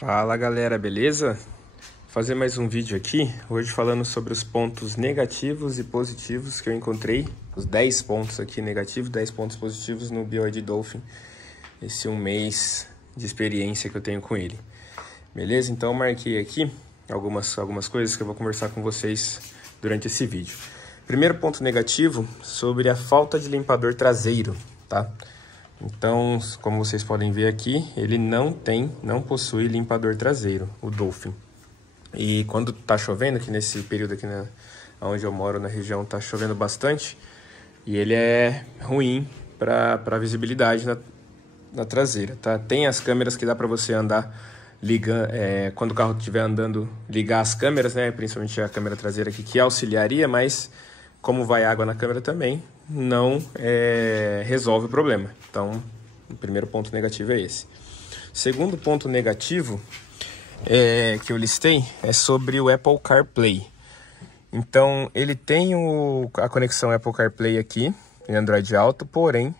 Fala galera, beleza? Vou fazer mais um vídeo aqui, hoje falando sobre os pontos negativos e positivos que eu encontrei. Os 10 pontos aqui negativos, 10 pontos positivos no BYD Dolphin. Esse um mês de experiência que eu tenho com ele. Beleza? Então eu marquei aqui algumas coisas que eu vou conversar com vocês durante esse vídeo. Primeiro ponto negativo, sobre a falta de limpador traseiro, tá? Então, como vocês podem ver aqui, ele não possui limpador traseiro, o Dolphin. E quando tá chovendo, aqui nesse período aqui onde eu moro, na região, tá chovendo bastante. E ele é ruim para visibilidade na traseira, tá? Tem as câmeras que dá para você andar ligando, quando o carro estiver andando, ligar as câmeras, né? Principalmente a câmera traseira aqui, que auxiliaria, mas como vai água na câmera também, não resolve o problema. Então, o primeiro ponto negativo é esse. Segundo ponto negativo que eu listei é sobre o Apple CarPlay. Então, ele tem a conexão Apple CarPlay aqui, em Android Auto, porém,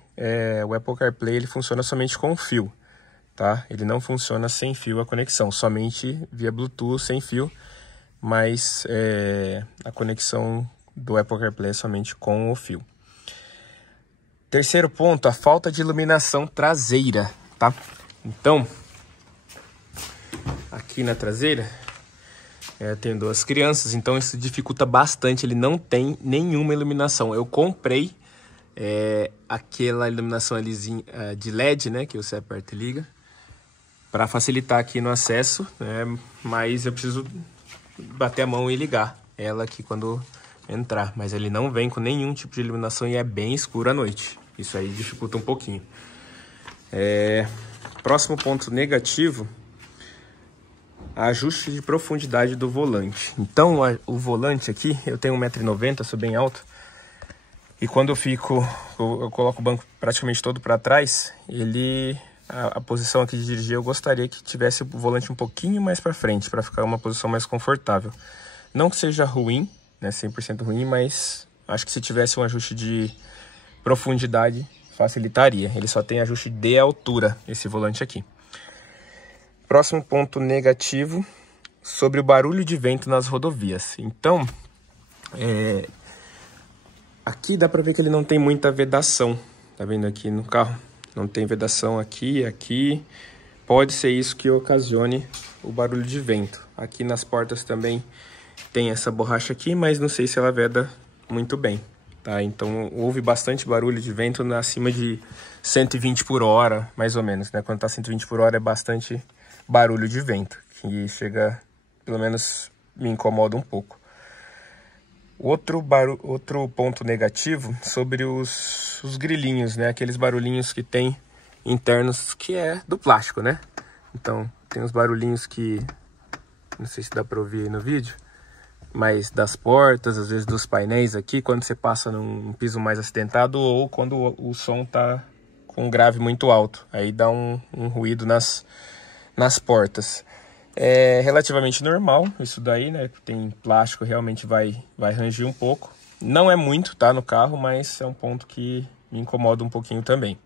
o Apple CarPlay ele funciona somente com fio, tá? Ele não funciona sem fio a conexão, somente via Bluetooth sem fio, mas a conexão do Apple CarPlay é somente com o fio. Terceiro ponto, a falta de iluminação traseira, tá? Então, aqui na traseira, tem duas crianças, então isso dificulta bastante, ele não tem nenhuma iluminação. Eu comprei aquela iluminação alizinha, de LED, né, que você aperta e liga, para facilitar aqui no acesso, né, mas eu preciso bater a mão e ligar ela aqui quando entrar, mas ele não vem com nenhum tipo de iluminação e é bem escuro à noite. Isso aí dificulta um pouquinho. Próximo ponto negativo, ajuste de profundidade do volante. Então, o volante aqui, eu tenho 1,90 m, sou bem alto. E quando eu coloco o banco praticamente todo para trás, a posição aqui de dirigir, eu gostaria que tivesse o volante um pouquinho mais para frente, para ficar uma posição mais confortável. Não que seja ruim, né, 100% ruim, mas acho que se tivesse um ajuste de profundidade, facilitaria. Ele só tem ajuste de altura, esse volante aqui. Próximo ponto negativo, sobre o barulho de vento nas rodovias. Então, aqui dá para ver que ele não tem muita vedação. Tá vendo aqui no carro? Não tem vedação aqui. Pode ser isso que ocasione o barulho de vento. Aqui nas portas também tem essa borracha aqui, mas não sei se ela veda muito bem, tá? Então, houve bastante barulho de vento acima de 120 por hora, mais ou menos, né? Quando tá 120 por hora é bastante barulho de vento, que chega, pelo menos me incomoda um pouco. Outro ponto negativo sobre os grilinhos, né? Aqueles barulhinhos que tem internos, que é do plástico, né? Então, tem uns barulhinhos que, não sei se dá para ouvir aí no vídeo, mas das portas, às vezes dos painéis aqui, quando você passa num piso mais acidentado ou quando o som tá com um grave muito alto, aí dá um ruído nas portas. É relativamente normal isso daí, né? Tem plástico, realmente vai rangir um pouco. Não é muito, tá, no carro, mas é um ponto que me incomoda um pouquinho também.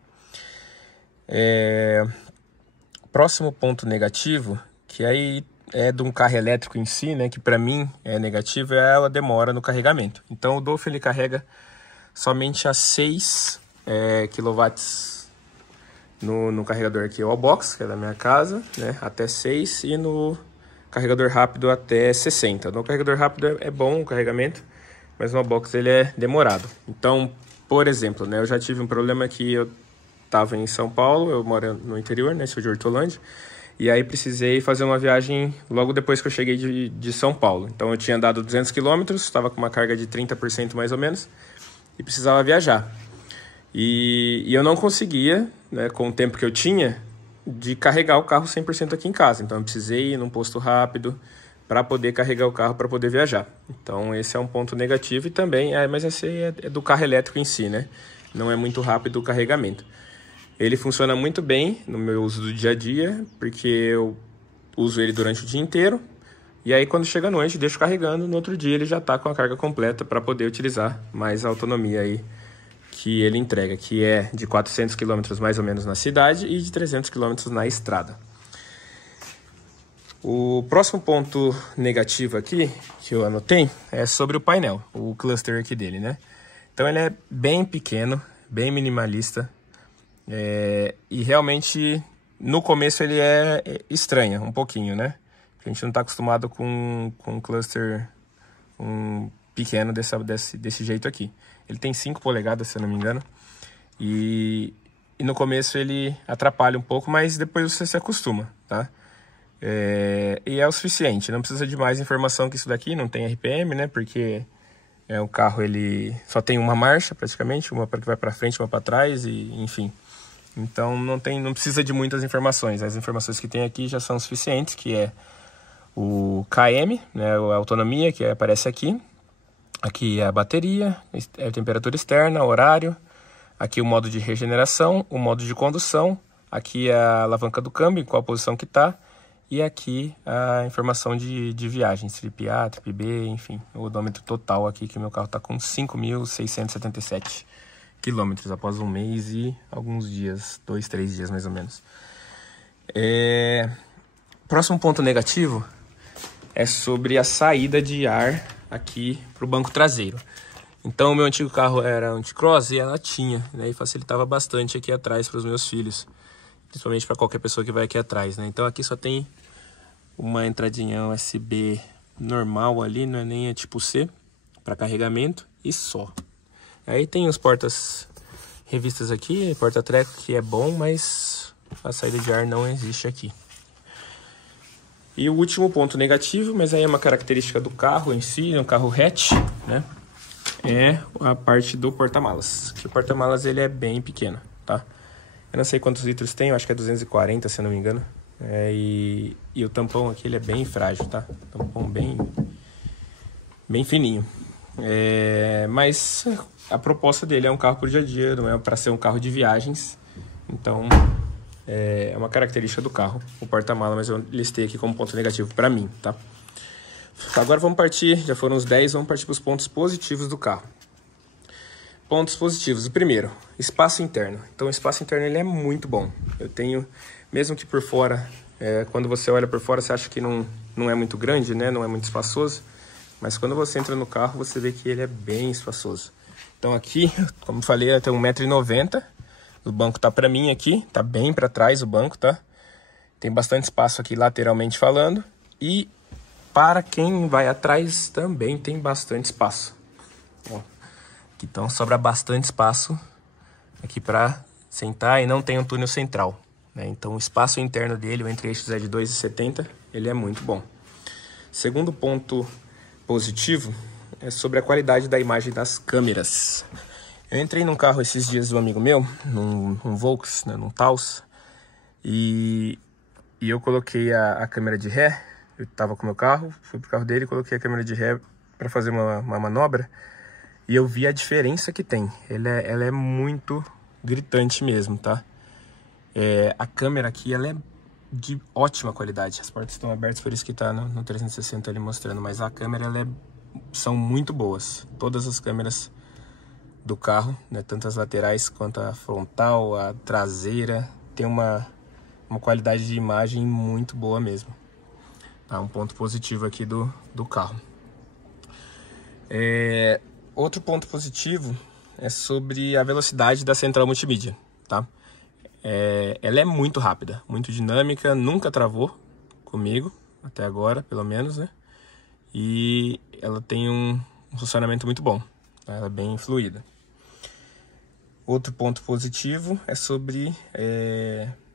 Próximo ponto negativo, que aí é de um carro elétrico em si, né, que para mim é negativo, é a demora no carregamento. Então o Dolphin ele carrega somente a 6 kW no carregador aqui, o box, que é da minha casa, né, até 6, e no carregador rápido até 60. No carregador rápido é bom o carregamento, mas no box ele é demorado. Então, por exemplo, né, eu já tive um problema que eu estava em São Paulo, eu moro no interior, né, sou de Hortolândia, e aí precisei fazer uma viagem logo depois que eu cheguei de São Paulo. Então eu tinha andado 200 km, estava com uma carga de 30% mais ou menos, e precisava viajar. E eu não conseguia, né, com o tempo que eu tinha, de carregar o carro 100% aqui em casa. Então eu precisei ir num posto rápido para poder carregar o carro, para poder viajar. Então esse é um ponto negativo e também, mas esse é do carro elétrico em si, né? Não é muito rápido o carregamento. Ele funciona muito bem no meu uso do dia a dia, porque eu uso ele durante o dia inteiro. E aí quando chega a noite, deixo carregando, no outro dia ele já está com a carga completa para poder utilizar mais a autonomia aí que ele entrega, que é de 400 km mais ou menos na cidade e de 300 km na estrada. O próximo ponto negativo aqui, que eu anotei, é sobre o painel, o cluster aqui dele, né? Então ele é bem pequeno, bem minimalista, e realmente no começo ele estranha um pouquinho, né? A gente não está acostumado com um cluster pequeno desse jeito aqui. Ele tem 5 polegadas, se eu não me engano, e no começo ele atrapalha um pouco, mas depois você se acostuma, tá? E é o suficiente, não precisa de mais informação que isso daqui, não tem RPM, né? Porque o carro ele só tem uma marcha praticamente, uma que vai para frente, uma para trás, e enfim. Então não precisa de muitas informações. As informações que tem aqui já são suficientes, que é o KM, né? A autonomia que aparece aqui. Aqui é a bateria, a temperatura externa, horário. Aqui o modo de regeneração, o modo de condução. Aqui é a alavanca do câmbio, em qual posição que está. E aqui a informação de viagens, trip A, trip B, enfim. O odômetro total aqui, que o meu carro está com 5.677 quilômetros após um mês e alguns dias, 2, 3 dias mais ou menos. Próximo ponto negativo é sobre a saída de ar aqui para o banco traseiro. Então o meu antigo carro era anti-cross e ela tinha, né, e facilitava bastante aqui atrás para os meus filhos. Principalmente para qualquer pessoa que vai aqui atrás, né? Então aqui só tem uma entradinha USB normal ali, não é nem a tipo C, para carregamento e só. Aí tem os portas revistas aqui, porta-treco que é bom, mas a saída de ar não existe aqui. E o último ponto negativo, mas aí é uma característica do carro em si, um carro hatch, né? É a parte do porta-malas. Que o porta-malas ele é bem pequeno, tá? Eu não sei quantos litros tem, eu acho que é 240, se eu não me engano. E o tampão aqui ele é bem frágil, tá? Tampão bem fininho. Mas a proposta dele é um carro pro dia a dia, não é para ser um carro de viagens. Então é uma característica do carro, o porta-mala, mas eu listei aqui como ponto negativo para mim, tá? Agora vamos partir, já foram os 10, vamos partir para os pontos positivos do carro. Pontos positivos. O primeiro, espaço interno. Então o espaço interno ele é muito bom. Eu tenho, mesmo que por fora, quando você olha por fora você acha que não é muito grande, né? Não é muito espaçoso. Mas quando você entra no carro você vê que ele é bem espaçoso. Então aqui, como falei, tem 1,90 m. O banco tá para mim aqui, tá bem para trás o banco, tá? Tem bastante espaço aqui lateralmente falando. E para quem vai atrás também tem bastante espaço. Ó. Então sobra bastante espaço aqui para sentar e não tem um túnel central, né? Então o espaço interno dele, o entre-eixos é de 2,70, ele é muito bom. Segundo ponto positivo é sobre a qualidade da imagem das câmeras. Eu entrei num carro esses dias de um amigo meu, num Volks, né, num Taos, e eu coloquei a câmera de ré. Eu tava com o meu carro, fui pro carro dele e coloquei a câmera de ré para fazer uma manobra. E eu vi a diferença que tem. Ela é muito gritante mesmo, tá? A câmera aqui, ela é de ótima qualidade. As portas estão abertas, por isso que tá no 360 ali mostrando. Mas a câmera, são muito boas. Todas as câmeras do carro, né? Tanto as laterais quanto a frontal, a traseira. Tem uma qualidade de imagem muito boa mesmo. Tá? Um ponto positivo aqui do carro. Outro ponto positivo é sobre a velocidade da central multimídia, tá? Ela é muito rápida, muito dinâmica, nunca travou comigo, até agora, pelo menos, né? E ela tem um funcionamento muito bom, tá? Ela é bem fluida. Outro ponto positivo é sobre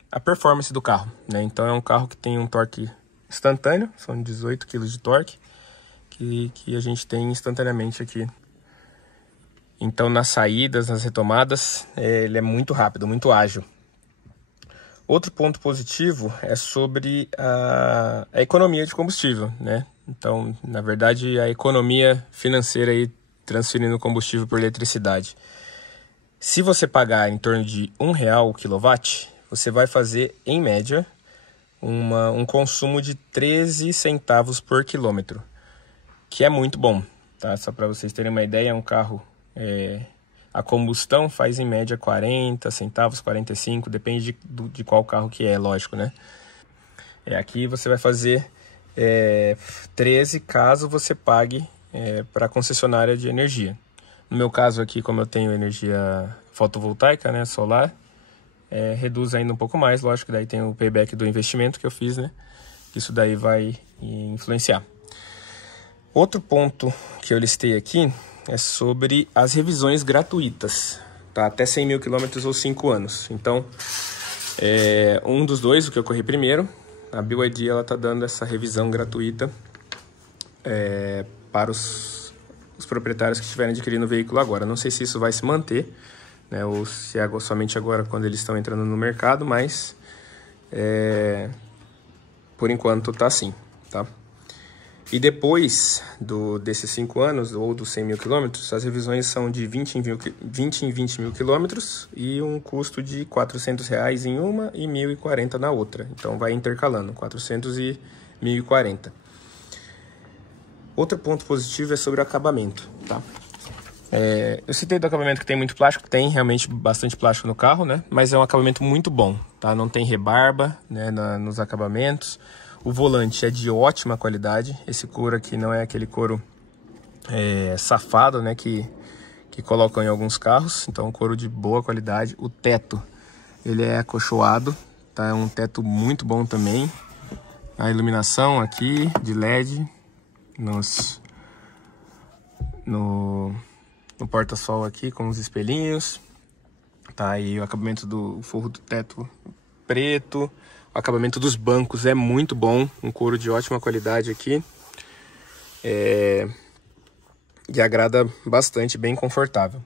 a performance do carro, né? Então é um carro que tem um torque instantâneo, são 18 kg de torque, que a gente tem instantaneamente aqui. Então nas saídas, nas retomadas, ele é muito rápido, muito ágil. Outro ponto positivo é sobre a economia de combustível, né? Então, na verdade, a economia financeira aí transferindo combustível por eletricidade. Se você pagar em torno de R$1 o quilowatt, você vai fazer, em média, um consumo de 13 centavos por quilômetro, que é muito bom, tá? Só para vocês terem uma ideia, um carro, a combustão faz em média 40 centavos, 45, depende de qual carro que é, lógico, né? Aqui você vai fazer 13 caso você pague para a concessionária de energia. No meu caso aqui, como eu tenho energia fotovoltaica, né, solar, reduz ainda um pouco mais, lógico que daí tem o payback do investimento que eu fiz, né? Isso daí vai influenciar. Outro ponto que eu listei aqui é sobre as revisões gratuitas, tá? Até 100 mil quilômetros ou 5 anos. Então, um dos dois, o que eu corri primeiro, a BYD ela tá dando essa revisão gratuita para os proprietários que estiverem adquirindo o veículo agora. Não sei se isso vai se manter, né, ou se é somente agora quando eles estão entrando no mercado, mas por enquanto tá assim, tá? E depois desses 5 anos ou dos 100 mil quilômetros, as revisões são de 20 em 20 mil quilômetros e um custo de R$400 em uma e 1.040 na outra. Então vai intercalando, 400 e 1.040. Outro ponto positivo é sobre o acabamento, tá? Eu citei do acabamento que tem muito plástico, tem realmente bastante plástico no carro, né? Mas é um acabamento muito bom, tá? Não tem rebarba, né, nos acabamentos. O volante é de ótima qualidade. Esse couro aqui não é aquele couro safado, né, que colocam em alguns carros. Então, couro de boa qualidade. O teto, ele é acolchoado, tá? É um teto muito bom também. A iluminação aqui de LED no porta-sol aqui com os espelhinhos, tá? E o acabamento do forro do teto preto. O acabamento dos bancos é muito bom, um couro de ótima qualidade aqui. E agrada bastante, bem confortável,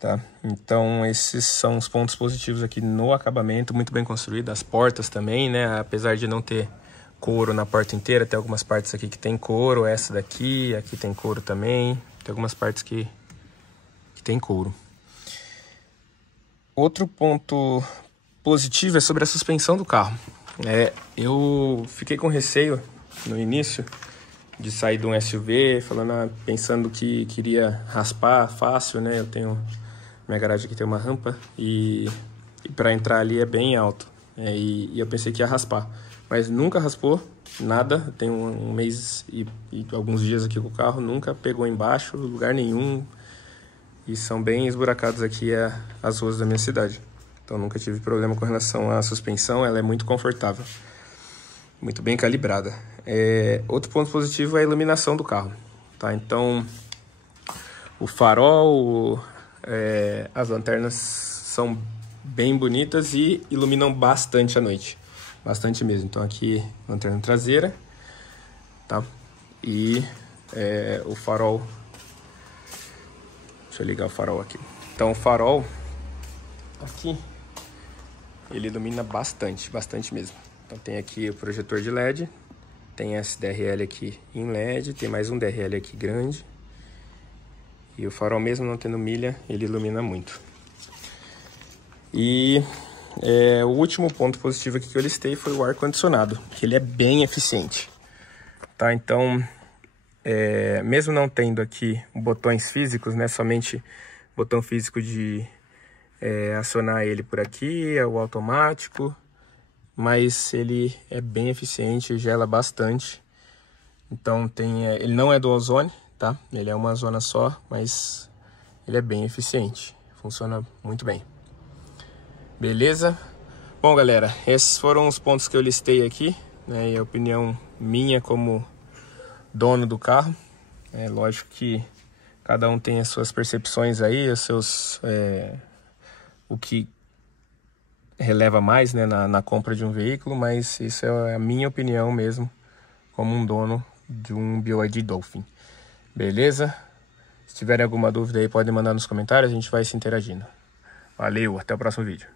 tá? Então esses são os pontos positivos aqui no acabamento, muito bem construído. As portas também, né? Apesar de não ter couro na porta inteira, tem algumas partes aqui que tem couro, essa daqui, aqui tem couro também. Tem algumas partes que tem couro. Outro ponto positivo é sobre a suspensão do carro. Eu fiquei com receio no início de sair de um SUV, pensando que queria raspar fácil, né? Minha garagem aqui tem uma rampa e para entrar ali é bem alto, e eu pensei que ia raspar, mas nunca raspou nada. Tenho um mês e alguns dias aqui com o carro, nunca pegou embaixo, lugar nenhum, e são bem esburacados aqui as ruas da minha cidade. Então nunca tive problema com relação à suspensão, ela é muito confortável, muito bem calibrada. Outro ponto positivo é a iluminação do carro, tá? Então o farol, as lanternas são bem bonitas e iluminam bastante à noite, bastante mesmo. Então aqui lanterna traseira, tá? E o farol, deixa eu ligar o farol aqui. Então o farol aqui, ele ilumina bastante mesmo. Então tem aqui o projetor de LED, tem esse DRL aqui em LED, tem mais um DRL aqui grande. E o farol, mesmo não tendo milha, ele ilumina muito. E o último ponto positivo aqui que eu listei foi o ar-condicionado, que ele é bem eficiente, tá? Então, mesmo não tendo aqui botões físicos, né, somente botão físico de acionar ele por aqui, é o automático, mas ele é bem eficiente, gela bastante. Então ele não é dual zone, tá? Ele é uma zona só, mas ele é bem eficiente, funciona muito bem. Beleza? Bom, galera, esses foram os pontos que eu listei aqui, né? E a opinião minha como dono do carro. Lógico que cada um tem as suas percepções aí, os seus o que releva mais, né, na compra de um veículo, mas isso é a minha opinião mesmo, como um dono de um BYD Dolphin. Beleza? Se tiverem alguma dúvida aí, podem mandar nos comentários, a gente vai se interagindo. Valeu, até o próximo vídeo.